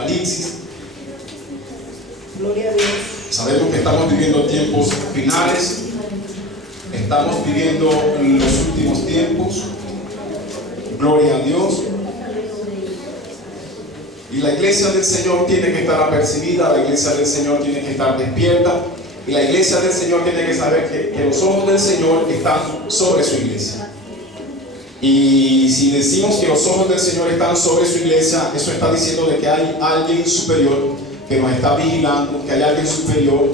Apocalipsis. Gloria a Dios. Sabemos que estamos viviendo tiempos finales, estamos viviendo los últimos tiempos. Gloria a Dios. Y la iglesia del Señor tiene que estar apercibida, la iglesia del Señor tiene que estar despierta, y la iglesia del Señor tiene que saber que los ojos del Señor están sobre su iglesia. Y si decimos que los ojos del Señor están sobre su iglesia, eso está diciendo de que hay alguien superior que nos está vigilando, que hay alguien superior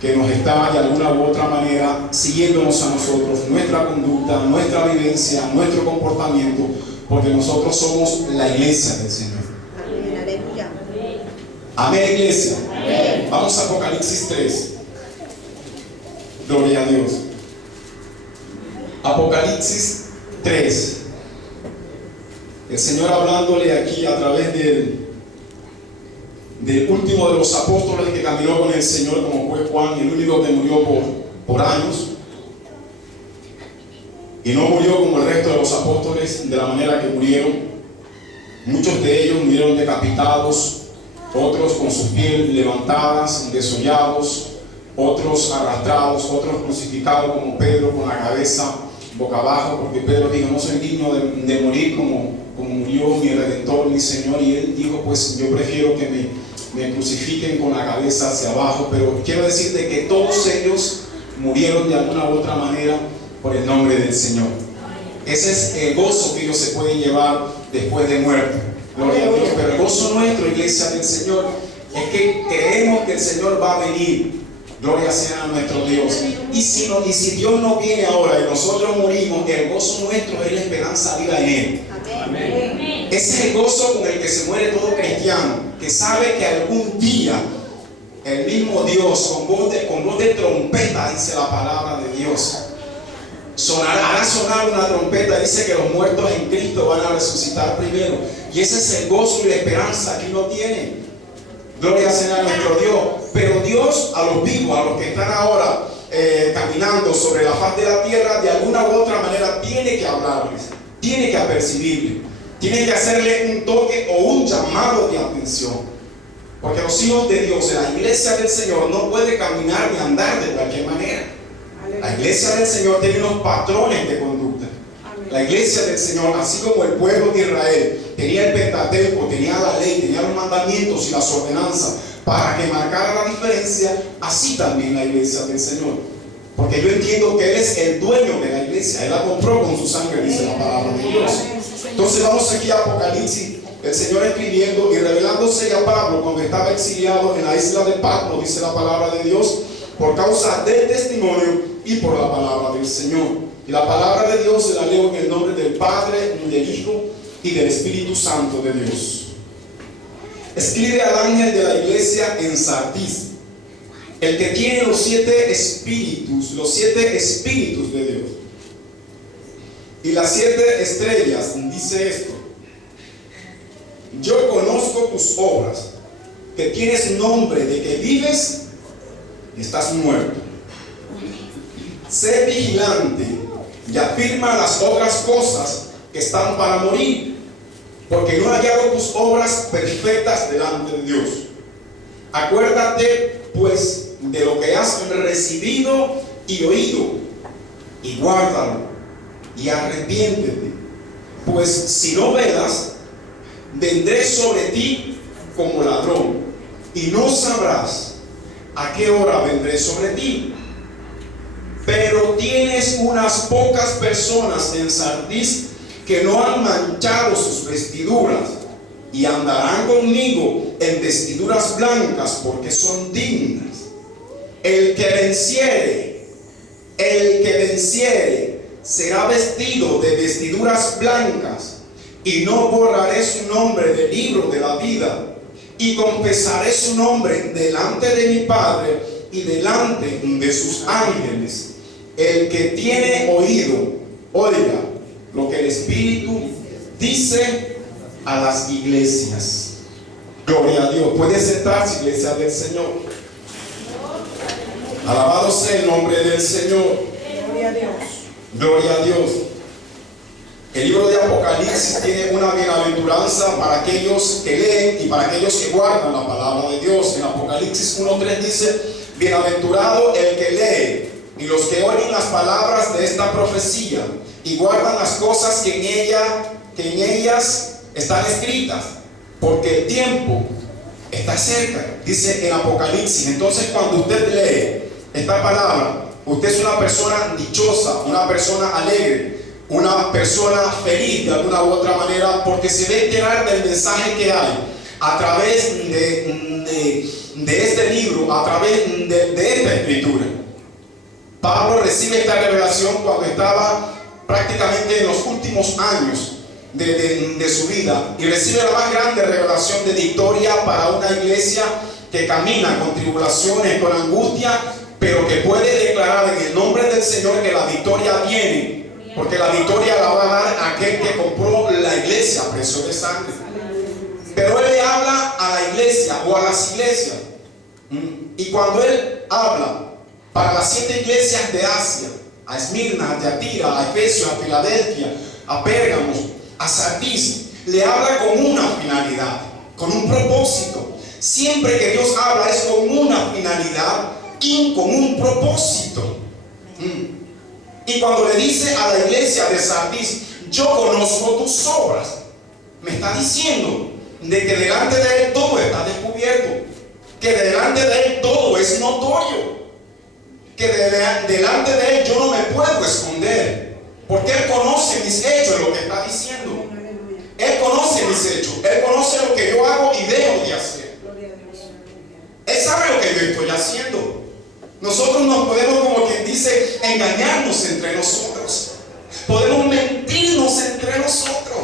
que nos está de alguna u otra manera siguiéndonos a nosotros, nuestra conducta, nuestra vivencia, nuestro comportamiento, porque nosotros somos la iglesia del Señor. Amén, iglesia. Amén. Vamos a Apocalipsis 3. Gloria a Dios. Apocalipsis 3. El Señor hablándole aquí a través del último de los apóstoles que caminó con el Señor, como fue Juan, el único que murió por años. Y no murió como el resto de los apóstoles de la manera que murieron. Muchos de ellos murieron decapitados, otros con sus pies levantadas, desollados, otros arrastrados, otros crucificados como Pedro con la cabeza boca abajo, porque Pedro dijo: no soy digno de morir como murió mi Redentor, mi Señor. Y él dijo: pues yo prefiero que me crucifiquen con la cabeza hacia abajo. Pero quiero decirte que todos ellos murieron de alguna u otra manera por el nombre del Señor. Ese es el gozo que ellos se pueden llevar después de muerto. Gloria a Dios. Pero el gozo nuestro, iglesia del Señor, es que creemos que el Señor va a venir. Gloria sea a nuestro Dios. Y si Dios no viene ahora y nosotros morimos, el gozo nuestro es la esperanza viva en Él. Amén. Ese es el gozo con el que se muere todo cristiano, que sabe que algún día el mismo Dios, con voz de trompeta, dice la palabra de Dios, hará sonar una trompeta. Dice que los muertos en Cristo van a resucitar primero. Y ese es el gozo y la esperanza que uno tiene. Gloria sea a nuestro Dios. Pero Dios a los vivos, a los que están ahora caminando sobre la faz de la tierra, de alguna u otra manera tiene que hablarles, tiene que apercibirles, tiene que hacerle un toque o un llamado de atención. Porque los hijos de Dios, en la iglesia del Señor, no puede caminar ni andar de cualquier manera. La iglesia del Señor tiene unos patrones de conducta. La iglesia del Señor, así como el pueblo de Israel tenía el Pentateuco, tenía la ley, tenía los mandamientos y las ordenanzas para que marcara la diferencia, así también la iglesia del Señor. Porque yo entiendo que Él es el dueño de la iglesia. Él la compró con su sangre, dice la palabra de Dios. Entonces vamos aquí a Apocalipsis, el Señor escribiendo y revelándose a Pablo cuando estaba exiliado en la isla de Patmos, dice la palabra de Dios, por causa del testimonio y por la palabra del Señor. Y la palabra de Dios se la leo en el nombre del Padre, del Hijo y del Espíritu Santo de Dios. Escribe al ángel de la iglesia en Sardis, el que tiene los 7 espíritus de Dios y las 7 estrellas, dice esto: yo conozco tus obras, que tienes nombre de que vives y estás muerto. Sé vigilante y afirma las otras cosas que están para morir, porque no he hallado tus obras perfectas delante de Dios. Acuérdate pues de lo que has recibido y oído, y guárdalo y arrepiéntete, pues si no velas, vendré sobre ti como ladrón, y no sabrás a qué hora vendré sobre ti. Pero tienes unas pocas personas en Sardis que no han manchado sus vestiduras, y andarán conmigo en vestiduras blancas, porque son dignas. El que venciere será vestido de vestiduras blancas, y no borraré su nombre del libro de la vida, y confesaré su nombre delante de mi Padre y delante de sus ángeles. El que tiene oído, oiga lo que el Espíritu dice a las iglesias. Gloria a Dios. Puede sentarse, iglesia del Señor. Alabado sea el nombre del Señor. Gloria a Dios. Gloria a Dios. El libro de Apocalipsis tiene una bienaventuranza para aquellos que leen y para aquellos que guardan la palabra de Dios. En Apocalipsis 1:3 dice: bienaventurado el que lee y los que oyen las palabras de esta profecía y guardan las cosas que en ellas están escritas, porque el tiempo está cerca, dice en Apocalipsis. Entonces, cuando usted lee esta palabra, usted es una persona dichosa, una persona alegre, una persona feliz de alguna u otra manera, porque se va a enterar del mensaje que hay a través de este libro, a través de esta escritura. Pablo recibe esta revelación cuando estaba prácticamente en los últimos años de su vida, y recibe la más grande revelación de victoria para una iglesia que camina con tribulaciones, con angustia, pero que puede declarar en el nombre del Señor que la victoria viene, porque la victoria la va a dar aquel que compró la iglesia a precio de sangre. Pero él le habla a la iglesia o a las iglesias, y cuando él habla para las 7 iglesias de Asia, a Esmirna, a Tiatira, a Efesio, a Filadelfia, a Pérgamo, a Sardis, le habla con una finalidad, con un propósito. Siempre que Dios habla es con una finalidad y con un propósito. Y cuando le dice a la iglesia de Sardis: yo conozco tus obras, me está diciendo de que delante de él todo está descubierto, que delante de él todo es notorio, que delante de él yo no me puedo esconder, porque él conoce mis hechos, es lo que está diciendo. Él conoce mis hechos, él conoce lo que yo hago y dejo de hacer. Él sabe lo que yo estoy haciendo. Nosotros nos podemos, como quien dice, engañarnos entre nosotros, podemos mentirnos entre nosotros,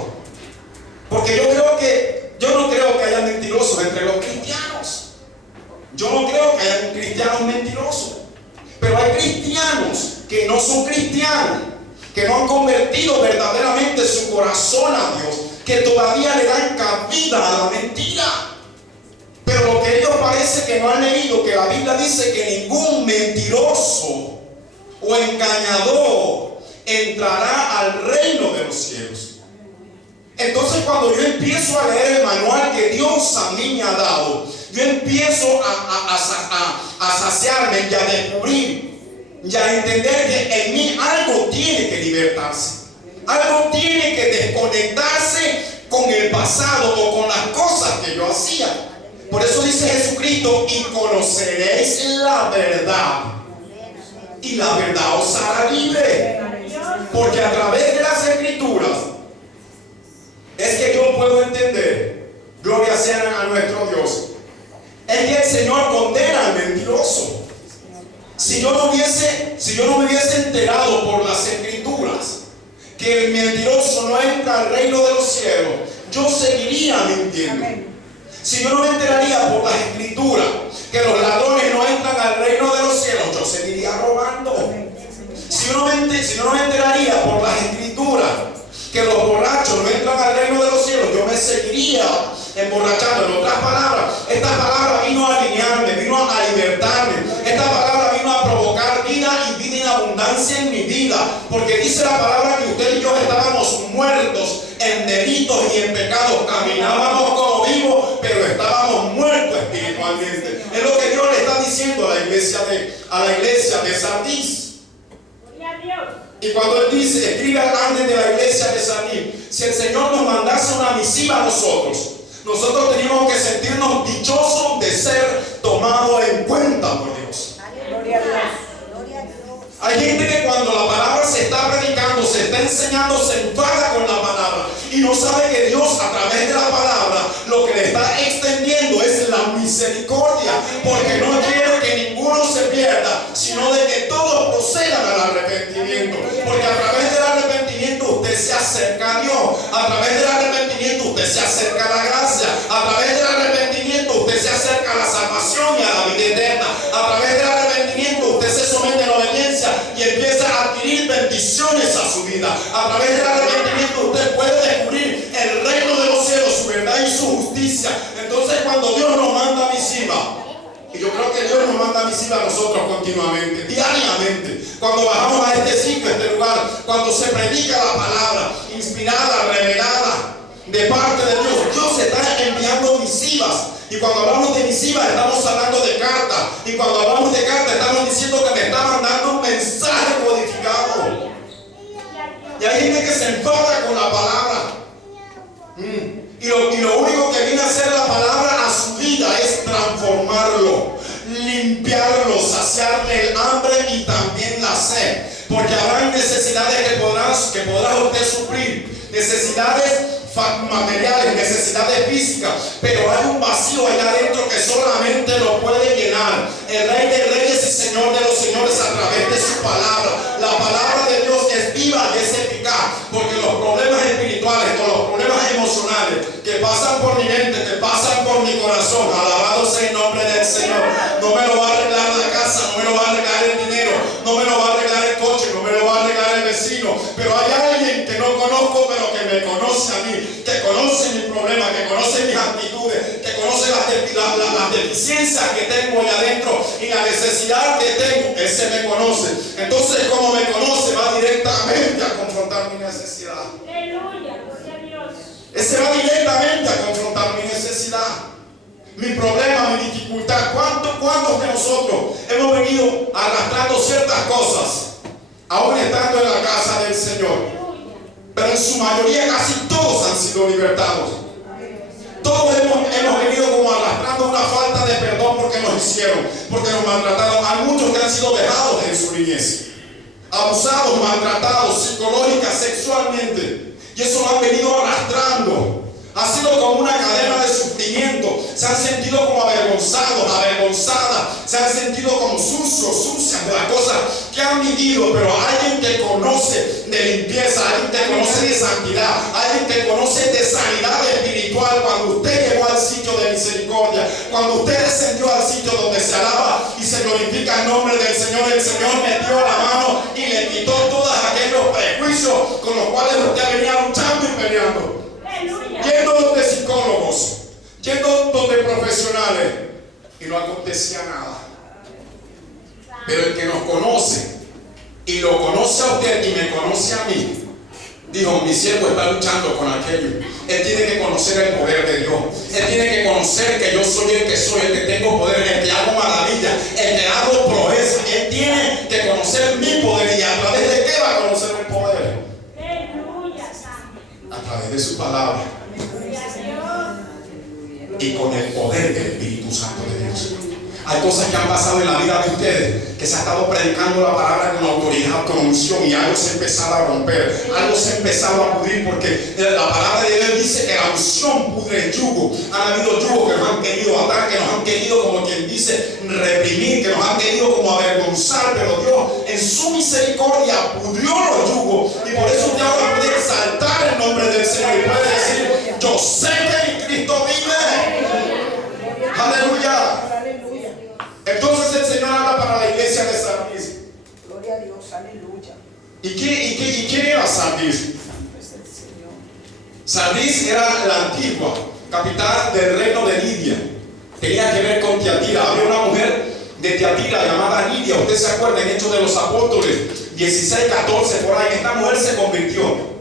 porque yo no creo que haya mentirosos entre los cristianos. Yo no creo que haya cristianos mentirosos, pero hay cristianos que no son cristianos, que no han convertido verdaderamente su corazón a Dios, que todavía le dan cabida a la mentira. Pero lo que ellos parece que no han leído, que la Biblia dice que ningún mentiroso o engañador entrará al reino de los cielos. Entonces, cuando yo empiezo a leer el manual que Dios a mí me ha dado, yo empiezo a saciarme y a descubrir y a entender que en mí algo tiene que libertarse, algo tiene que desconectarse con el pasado o con las cosas que yo hacía. Por eso dice Jesucristo: y conoceréis la verdad, y la verdad os hará libre. Porque a través de las escrituras es que yo puedo entender, gloria sea a nuestro Dios, es que el Señor condena al mentiroso. Si yo no me hubiese enterado por las escrituras que el mentiroso no entra al reino de los cielos, yo seguiría mintiendo. Si yo no me enteraría por las escrituras que los ladrones no entran al reino de los cielos, yo seguiría robando. Si yo no me enteraría por las escrituras que los borrachos no entran al reino de los cielos, yo me seguiría emborrachando. En otras palabras, esta palabra vino a alinearme, vino a libertarme. Esta palabra vino a provocar vida y vida en abundancia en mi vida, porque dice la palabra que usted y yo estábamos muertos en delitos y en pecados, caminábamos como vivos, pero estábamos muertos espiritualmente. Es lo que Dios le está diciendo a la iglesia de Sardis. Y cuando él dice, escribe antes de la iglesia de Sardis, si el Señor nos mandase una misiva a nosotros teníamos que sentirnos dichosos de ser tomados en cuenta por Dios. Gloria a Dios. Hay gente que cuando la palabra se está predicando, se está enseñando, se enfada con la palabra y no sabe que Dios a través de la palabra lo que le está extendiendo es la misericordia, porque no quiere que ninguno se pierda, sino de que todos procedan al arrepentimiento, porque a través del arrepentimiento usted se acerca a Dios, a través del arrepentimiento usted se acerca a la gracia, a través del arrepentimiento usted se acerca a la salvación y a la vida eterna, a través del arrepentimiento usted se somete a la obediencia y empieza a adquirir bendiciones a su vida. A través del arrepentimiento usted puede descubrir el reino de los cielos, su verdad y su justicia. Entonces, cuando Dios nos manda misiva Y yo creo que Dios nos manda visible a nosotros continuamente, diariamente. Cuando bajamos a este sitio, a este lugar, cuando se predica la palabra, inspirada, revelada de parte de Dios, Dios está enviando misivas. Y cuando hablamos de misivas, estamos hablando de cartas. Y cuando hablamos de cartas, estamos diciendo que me está mandando un mensaje codificado. Y hay gente que se enfada con la palabra. Y lo único que viene a hacer la palabra a su vida es transformarlo, limpiarlo, saciarle el hambre y también la sed. Porque habrá necesidades que podrá usted suplir, necesidades materiales, necesidades físicas, pero hay un vacío allá adentro que solamente lo puede llenar el Rey de Reyes y Señor de los Señores a través de su palabra. La palabra de Dios es viva y es eficaz, porque los problemas espirituales o los problemas emocionales que pasan por mi mente, que pasan por mi corazón, alabado sea el nombre del Señor, no me lo va a arreglar la casa, no me lo va a arreglar el dinero, no me lo va a arreglar el coche, no me lo va a arreglar el vecino, pero hay alguien que no conozco pero que me conoce a mí, que conoce mis problemas, que conoce mis actitudes, que conoce las deficiencias que tengo allá adentro y la necesidad que tengo. Ese me conoce. Entonces, como me conoce, va directamente a confrontar mi necesidad. Aleluya, gloria a Dios. Ese va directamente a confrontar mi necesidad, mi problema, mi dificultad. ¿Cuántos de nosotros hemos venido arrastrando ciertas cosas, aún estando en la casa del Señor? Pero en su mayoría casi todos han sido libertados. Todos hemos venido como arrastrando una falta de perdón porque nos hicieron, porque nos maltrataron. Hay muchos que han sido dejados en su niñez, abusados, maltratados psicológica, sexualmente, y eso lo han venido arrastrando. Ha sido como una cadena de sufrimiento. Se han sentido como avergonzados, avergonzadas. Se han sentido como sucios, sucias de las cosas que han vivido. Pero alguien que conoce de limpieza, alguien que conoce de santidad, alguien que conoce de sanidad espiritual. Cuando usted llegó al sitio de misericordia, cuando usted descendió al sitio donde se alaba y se glorifica el nombre del Señor, el Señor metió la mano y le quitó todos aquellos prejuicios con los cuales usted venía luchando y peleando. Yendo donde psicólogos, yendo donde profesionales, y no acontecía nada. Pero el que nos conoce y lo conoce a usted y me conoce a mí, dijo: mi siervo está luchando con aquello. Él tiene que conocer el poder de Dios. Él tiene que conocer que yo soy, el que tengo poder, el que hago maravillas, el que hago proezas. Él tiene que conocer mi poder. ¿Y a través de qué va a conocer el poder? A través de su palabra y con el poder del Espíritu Santo de Dios. Hay cosas que han pasado en la vida de ustedes, que se ha estado predicando la palabra con autoridad, con unción, y algo se empezaba a romper, algo se empezaba a pudrir, porque la palabra de Dios dice que la unción pudre el yugo. Han habido yugos que nos han querido atar, que nos han querido, como quien dice, reprimir, que nos han querido como avergonzar, pero Dios en su misericordia pudrió los yugos, y por eso usted ahora puede exaltar el nombre del Señor y puede decir: yo sé que en Cristo vive. Aleluya. Entonces el Señor habla para la iglesia de Sardis. Gloria a Dios, aleluya. ¿Y quién era Sardis? Sardis era la antigua capital del reino de Lidia. Tenía que ver con Tiatira. Había una mujer de Tiatira llamada Lidia. Usted se acuerda en Hechos de los Apóstoles 16, 14, por ahí. Esta mujer se convirtió.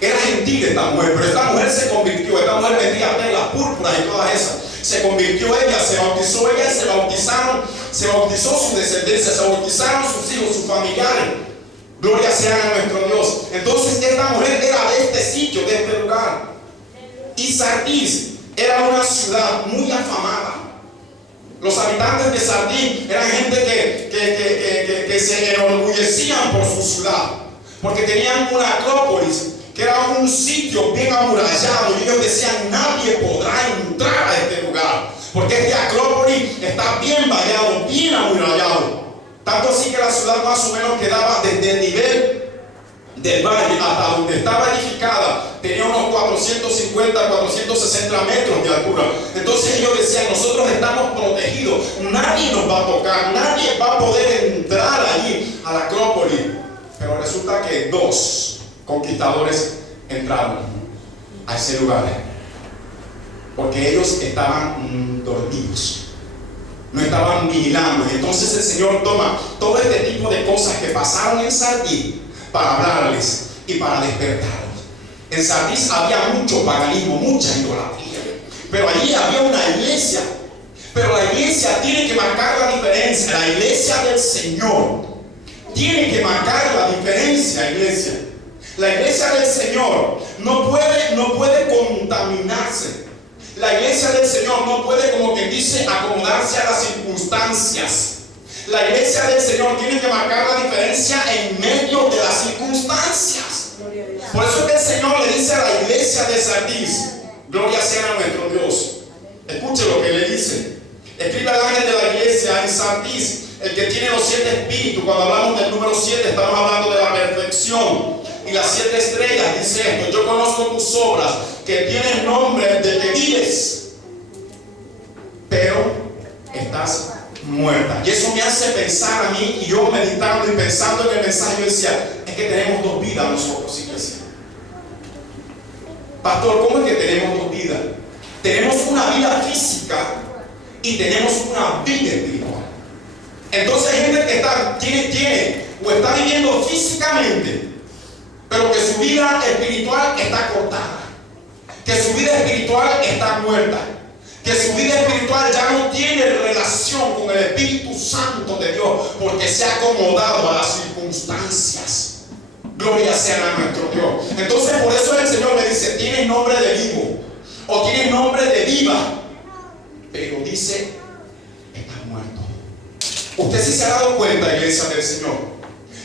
Era gentil esta mujer, pero esta mujer se convirtió. Esta mujer vendía telas púrpuras y todas esas. Se convirtió ella, se bautizó ella, se bautizó su descendencia, se bautizaron sus hijos, sus familiares. Gloria sea a nuestro Dios. Entonces esta mujer era de este sitio, de este lugar. Y Sardis era una ciudad muy afamada. Los habitantes de Sardis eran gente que se enorgullecían por su ciudad, porque tenían una acrópolis, que era un sitio bien amurallado, y ellos decían: nadie podrá entrar a este lugar, porque este acrópolis está bien vallado, bien amurallado. Tanto así que la ciudad más o menos quedaba desde el nivel del valle hasta donde estaba edificada, tenía unos 450, 460 metros de altura. Entonces ellos decían: nosotros estamos protegidos, nadie nos va a tocar, nadie va a poder entrar allí a la acrópolis. Pero resulta que dos conquistadores entraron a ese lugar, porque ellos estaban dormidos. no estaban vigilando. Y entonces el Señor toma todo este tipo de cosas que pasaron en Sardis para hablarles y para despertarlos. En Sardis había mucho paganismo, mucha idolatría, pero allí había una iglesia. Pero la iglesia tiene que marcar la diferencia. La iglesia del Señor tiene que marcar la diferencia, iglesia. La iglesia del Señor no puede contaminarse. La iglesia del Señor no puede, como que dice, acomodarse a las circunstancias. La iglesia del Señor tiene que marcar la diferencia en medio de las circunstancias. Por eso es que el Señor le dice a la iglesia de Sardis: gloria sea a nuestro Dios. Escuche lo que le dice. Escribe al ángel de la iglesia en Sardis, el que tiene los 7 espíritus. Cuando hablamos del número 7, estamos hablando de la perfección y las 7 estrellas. Dice esto: yo conozco tus obras, que tienes nombre de que vives, pero estás muerta. Y eso me hace pensar a mí, y yo meditando y pensando en el mensaje, yo decía: es que tenemos 2 vidas nosotros, iglesia. Pastor, ¿cómo es que tenemos 2 vidas? Tenemos una vida física y tenemos una vida espiritual. Entonces hay gente que tiene o está viviendo físicamente, pero que su vida espiritual está cortada, que su vida espiritual está muerta, que su vida espiritual ya no tiene relación con el Espíritu Santo de Dios, porque se ha acomodado a las circunstancias. Gloria sea a nuestro Dios. Entonces por eso el Señor le dice: tienes nombre de vivo o tienes nombre de viva, pero dice: estás muerto. Usted sí se ha dado cuenta, iglesia del Señor,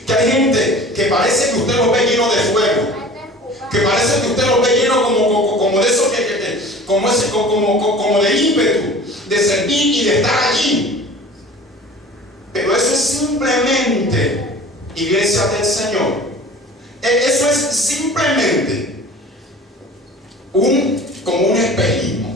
que hay gente que parece que usted los ve lleno de fuego, que parece que usted los ve lleno como de eso, como de ímpetu, de servir y de estar allí. Pero eso es simplemente, iglesia del Señor, eso es simplemente como un espejismo.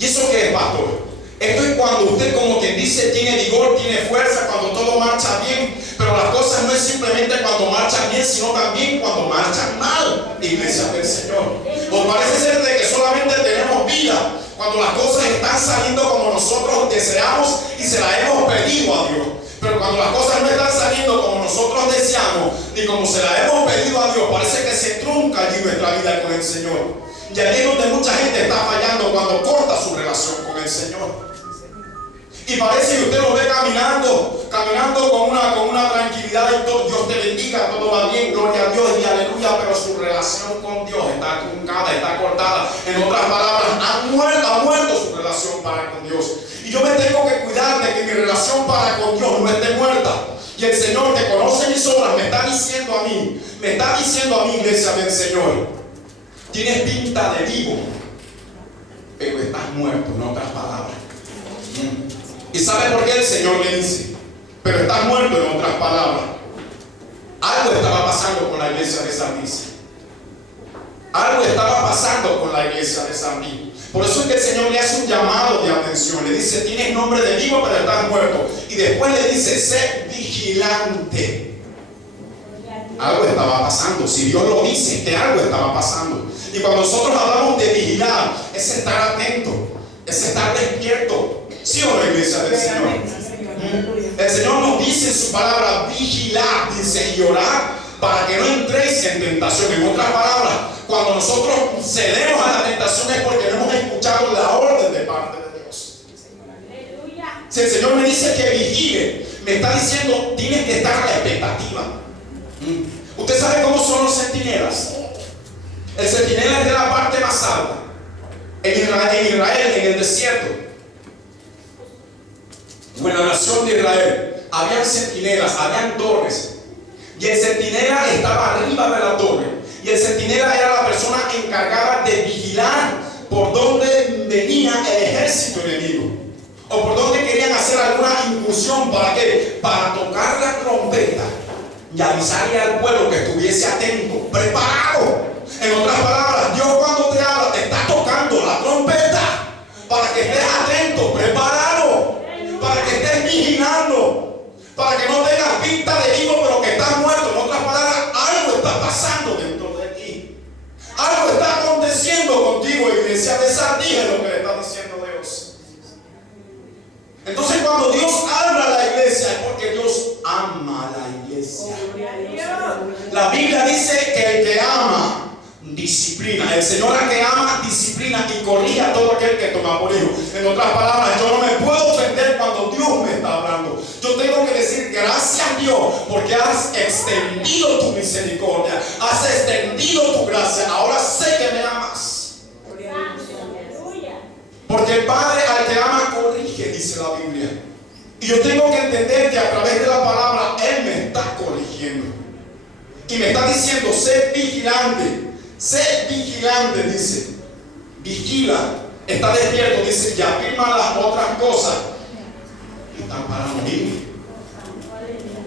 ¿Y eso qué es, pastor? Esto es cuando usted, como quien dice, tiene vigor, tiene fuerza, cuando todo marcha bien. Pero las cosas no es simplemente cuando marchan bien, sino también cuando marchan mal, iglesia del Señor. Os parece ser de que solamente tenemos vida cuando las cosas están saliendo como nosotros deseamos y se las hemos pedido a Dios. Pero cuando las cosas no están saliendo como nosotros deseamos ni como se las hemos pedido a Dios, parece que se trunca allí nuestra vida con el Señor. Y allí es donde mucha gente está fallando, cuando corta su relación con el Señor. Y parece que usted lo ve caminando con una tranquilidad y todo, Dios te bendiga, todo va bien, gloria a Dios y aleluya, pero su relación con Dios está truncada, está cortada. En otras palabras, ha muerto su relación para con Dios. Y yo me tengo que cuidar de que mi relación para con Dios no esté muerta. Y el Señor, que conoce mis obras, me está diciendo a mí, iglesia del Señor: tienes pinta de vivo, pero estás muerto, en otras palabras. ¿Y sabe por qué el Señor le dice: pero estás muerto, en otras palabras? Algo estaba pasando con la iglesia de Sardis. Algo estaba pasando con la iglesia de Sardis. Por eso es que el Señor le hace un llamado de atención. Le dice: tienes nombre de vivo, pero estás muerto. Y después le dice: sé vigilante. Algo estaba pasando. Si Dios lo dice, que algo estaba pasando. Y cuando nosotros hablamos de vigilar, es estar atento, es estar despierto. ¿Sí o no, iglesia del Señor? El Señor nos dice en su palabra: vigilar, dice, y orar para que no entréis en tentación. En otras palabras, cuando nosotros cedemos a la tentación es porque no hemos escuchado la orden de parte de Dios. Si el Señor me dice que vigile, me está diciendo: tienes que estar a la expectativa. ¿Usted sabe cómo son los centinelas? El centinela es de la parte más alta. En Israel, en el desierto, o en la nación de Israel, habían centinelas, habían torres. Y el centinela estaba arriba de la torre. Y el centinela era la persona encargada de vigilar por donde venía el ejército enemigo, o por donde querían hacer alguna incursión. ¿Para qué? Para tocar la trompeta y avisarle al pueblo que estuviese atento, preparado. En otras palabras, Dios cuando te habla te está tocando la trompeta para que estés atento, preparado, para que estés vigilando, para que no tengas pinta de vivo pero que estás muerto. En otras palabras, algo está pasando dentro de ti, algo está aconteciendo contigo, iglesia de Sardis, es lo que le está diciendo Dios. cuando Dios habla a la iglesia es porque Dios ama a la iglesia. La Biblia dice que el que ama disciplina. El Señor al que ama disciplina y corrige a todo aquel que toma por hijo. En otras palabras, yo no me puedo ofender cuando Dios me está hablando. Yo tengo que decir gracias Dios porque has extendido tu misericordia, has extendido tu gracia. Ahora sé que me amas. Aleluya. Porque el Padre al que ama corrige, dice la Biblia. Y yo tengo que entender que a través de la palabra Él me está corrigiendo. Y me está diciendo, sé vigilante. Sé vigilante, dice. Vigila. Está despierto, dice. Y afirma las otras cosas que están para morir.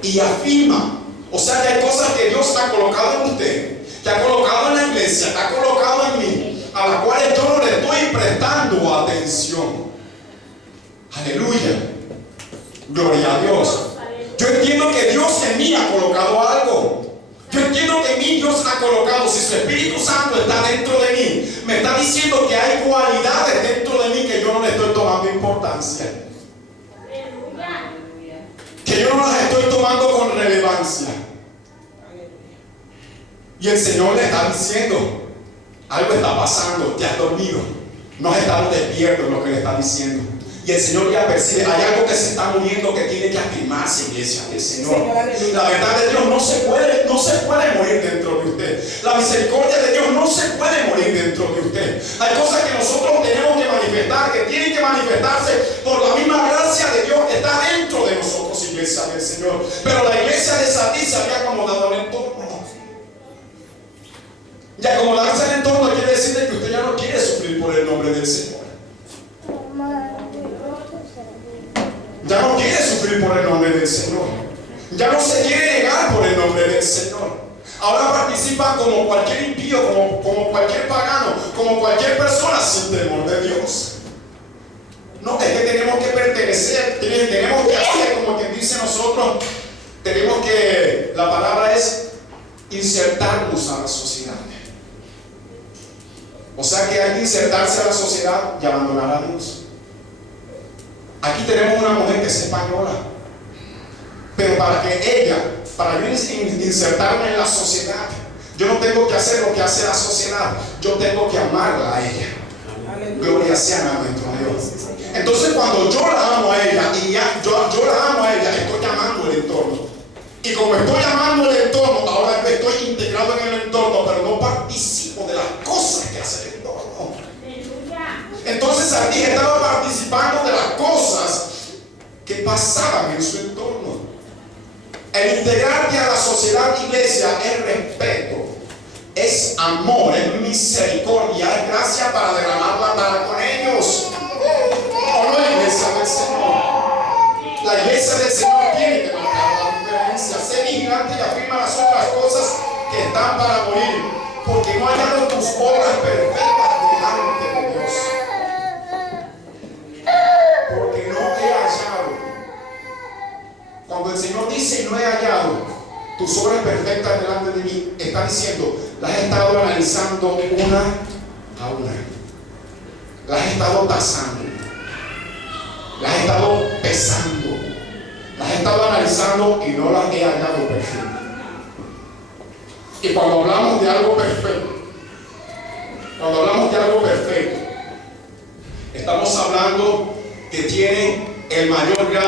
Y afirma. O sea que hay cosas que Dios ha colocado en usted, que ha colocado en la iglesia, que ha colocado en mí, a las cuales yo no le estoy prestando atención. Aleluya. Gloria a Dios. Yo entiendo que Dios en mí ha colocado algo. Yo entiendo que en mí Dios ha colocado, si su Espíritu Santo está dentro de mí, me está diciendo que hay cualidades dentro de mí que yo no le estoy tomando importancia. Aleluya. Que yo no las estoy tomando con relevancia. Y el Señor le está diciendo, algo está pasando, te has dormido, no has estado despierto en lo que le está diciendo. Y el Señor ya percibe, hay algo que se está muriendo que tiene que afirmarse, iglesia del Señor. La verdad de Dios no se puede morir dentro de usted. La misericordia de Dios no se puede morir dentro de usted. Hay cosas que nosotros tenemos que manifestar, que tienen que manifestarse por la misma gracia de Dios que está dentro de nosotros, iglesia del Señor. Pero la iglesia de Sardí se había acomodado al entorno. Y acomodarse al entorno quiere decir que usted ya no quiere sufrir por el nombre del Señor. Ya no quiere sufrir por el nombre del Señor. Ya no se quiere negar por el nombre del Señor. Ahora participa como cualquier impío, como cualquier pagano, como cualquier persona sin temor de Dios. No, es que tenemos que pertenecer, tenemos que hacer como quien dice nosotros, tenemos que, la palabra es insertarnos a la sociedad. O sea que hay que insertarse a la sociedad y abandonar a Dios. Aquí tenemos una mujer que es española, pero para yo insertarme en la sociedad, yo no tengo que hacer lo que hace la sociedad, yo tengo que amarla a ella. Gloria sea a nuestro Dios. Entonces cuando yo la amo a ella y yo la amo a ella, estoy amando el entorno. Y como estoy amando el entorno, ahora yo estoy integrado en el entorno, pero no participo de las cosas que hace el entorno. Entonces Sardí estaba participando de las cosas que pasaban en su entorno. El integrarte a la sociedad, iglesia, es respeto, es amor, es misericordia, es gracia para derramarla para con ellos. ¿O no, iglesia del Señor? La iglesia del Señor tiene que marcar la diferencia. Sé vigilante y afirma las otras cosas que están para morir, porque no hallaron tus obras perfectas delante de Dios. Porque no he hallado. Cuando el Señor dice no he hallado tus obras perfectas delante de mí, está diciendo, las he estado analizando una a una. Las he estado tasando. Las he estado pesando. Las he estado analizando y no las he hallado perfectas. Y cuando hablamos de algo perfecto, estamos hablando que tiene el mayor grado